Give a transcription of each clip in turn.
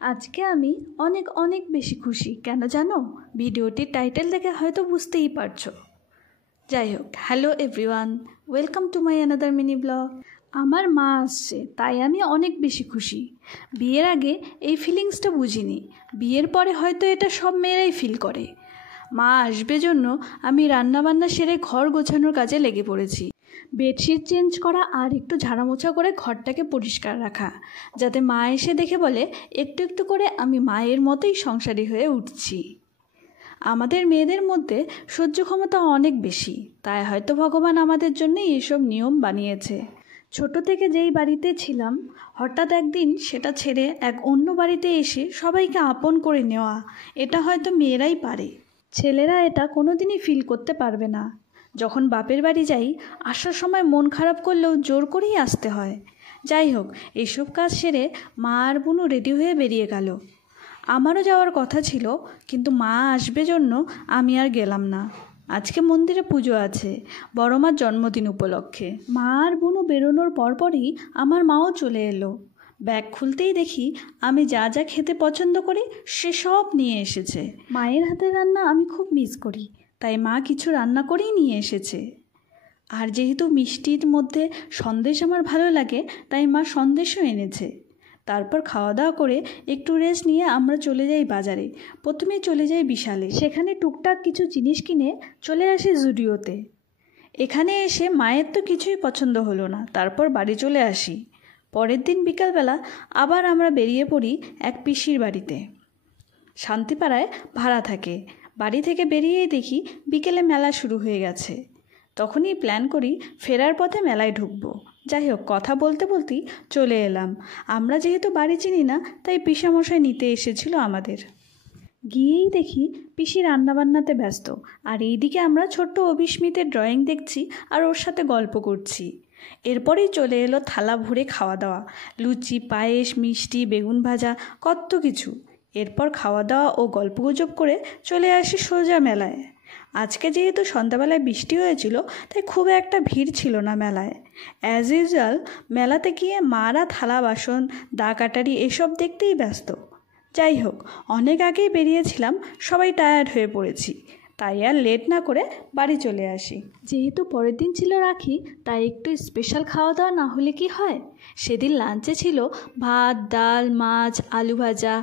আজকে আমি অনেক অনেক বেশি খুশি। কেন জানো? ভিডিওটির টাইটেল দেখে হয়তো বুঝতেই পারছো। যাই হোক, hello everyone, welcome to my another mini blog. আমার মা আসছে, তাই আমি অনেক বেশি খুশি। বিয়ের আগে এই ফিলিংসটা বুঝিনি, বিয়ের পরে হয়তো এটা সব মেয়েরাই ফিল করে। মা আসবে জন্য আমি রান্নাবান্না সেরে ঘর গোছানোর কাজে লেগে পড়েছি। বেডশিট চেঞ্জ করা আর একটু ঝাড়ামোছা করে ঘরটাকে পরিষ্কার রাখা, যাতে মা এসে দেখে বলে একটু একটু করে আমি মায়ের মতোই সংসারী হয়ে উঠছি। আমাদের মেয়েদের মধ্যে সহ্য ক্ষমতা অনেক বেশি, তাই হয়তো ভগবান আমাদের জন্যই এসব নিয়ম বানিয়েছে। ছোট থেকে যেই বাড়িতে ছিলাম, হঠাৎ একদিন সেটা ছেড়ে এক অন্য বাড়িতে এসে সবাইকে আপন করে নেওয়া, এটা হয়তো মেয়েরাই পারে। ছেলেরা এটা কোনোদিনই ফিল করতে পারবে না। যখন বাপের বাড়ি যাই, আসার সময় মন খারাপ করলেও জোর করেই আসতে হয়। যাই হোক, এইসব কাজ সেরে মা আর বুনু রেডি হয়ে বেরিয়ে গেল। আমারও যাওয়ার কথা ছিল, কিন্তু মা আসবে জন্য আমি আর গেলাম না। আজকে মন্দিরে পুজো আছে, বড় মার জন্মদিন উপলক্ষে। মা আর বুনু বেরোনোর পরপরই আমার মাও চলে এলো। ব্যাগ খুলতেই দেখি আমি যা যা খেতে পছন্দ করি সে সব নিয়ে এসেছে। মায়ের হাতের রান্না আমি খুব মিস করি, তাই মা কিছু রান্না করেই নিয়ে এসেছে। আর যেহেতু মিষ্টির মধ্যে সন্দেশ আমার ভালো লাগে, তাই মা সন্দেশও এনেছে। তারপর খাওয়া দাওয়া করে একটু রেস্ট নিয়ে আমরা চলে যাই বাজারে। প্রথমে চলে যাই বিশালে, সেখানে টুকটাক কিছু জিনিস কিনে চলে আসি জুডিওতে। এখানে এসে মায়ের তো কিছুই পছন্দ হলো না, তারপর বাড়ি চলে আসি। পরের দিন বিকালবেলা আবার আমরা বেরিয়ে পড়ি এক পিসির বাড়িতে। শান্তিপাড়ায় ভাড়া থাকে। বাড়ি থেকে বেরিয়েই দেখি বিকেলে মেলা শুরু হয়ে গেছে। তখনই প্ল্যান করি ফেরার পথে মেলায় ঢুকবো। যাই হোক, কথা বলতে বলতেই চলে এলাম। আমরা যেহেতু বাড়ি চিনি না, তাই পিসামশাই নিতে এসেছিল আমাদের। গিয়েই দেখি পিসি রান্নাবান্নাতে ব্যস্ত, আর এইদিকে আমরা ছোট্ট অভিস্মিতের ড্রয়িং দেখছি আর ওর সাথে গল্প করছি। এরপরেই চলে এলো থালা ভরে খাওয়া দাওয়া, লুচি, পায়েস, মিষ্টি, বেগুন ভাজা, কত কিছু। এরপর খাওয়া দাওয়া ও গল্পগুজব করে চলে আসি সোজা মেলায়। আজকে যেহেতু সন্ধ্যাবেলায় বৃষ্টি হয়েছিল, তাই খুব একটা ভিড় ছিল না মেলায়। অ্যাজ ইউজুয়াল মেলাতে গিয়ে মারা থালা বাসন, দা কাটারি এসব দেখতেই ব্যস্ত। যাই হোক, অনেক আগেই বেরিয়েছিলাম, সবাই টায়ার্ড হয়ে পড়েছি, তাই আর লেট না করে বাড়ি চলে আসি। যেহেতু পরের দিন ছিল রাখি, তাই একটু স্পেশাল খাওয়া দাওয়া না হলে কি হয়। সেদিন লাঞ্চে ছিল ভাত, ডাল, মাছ, আলু ভাজা,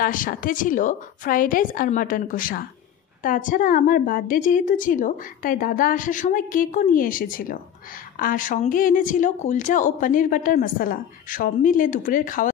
তার সাথে ছিল ফ্রাইড রাইস আর মাটন কষা। তাছাড়া আমার বার্থডে যেহেতু ছিল, তাই দাদা আসার সময় কেকও নিয়ে এসেছিল, আর সঙ্গে এনেছিল কুলচা ও পনির বাটার মশলা। সব মিলে দুপুরের খাওয়া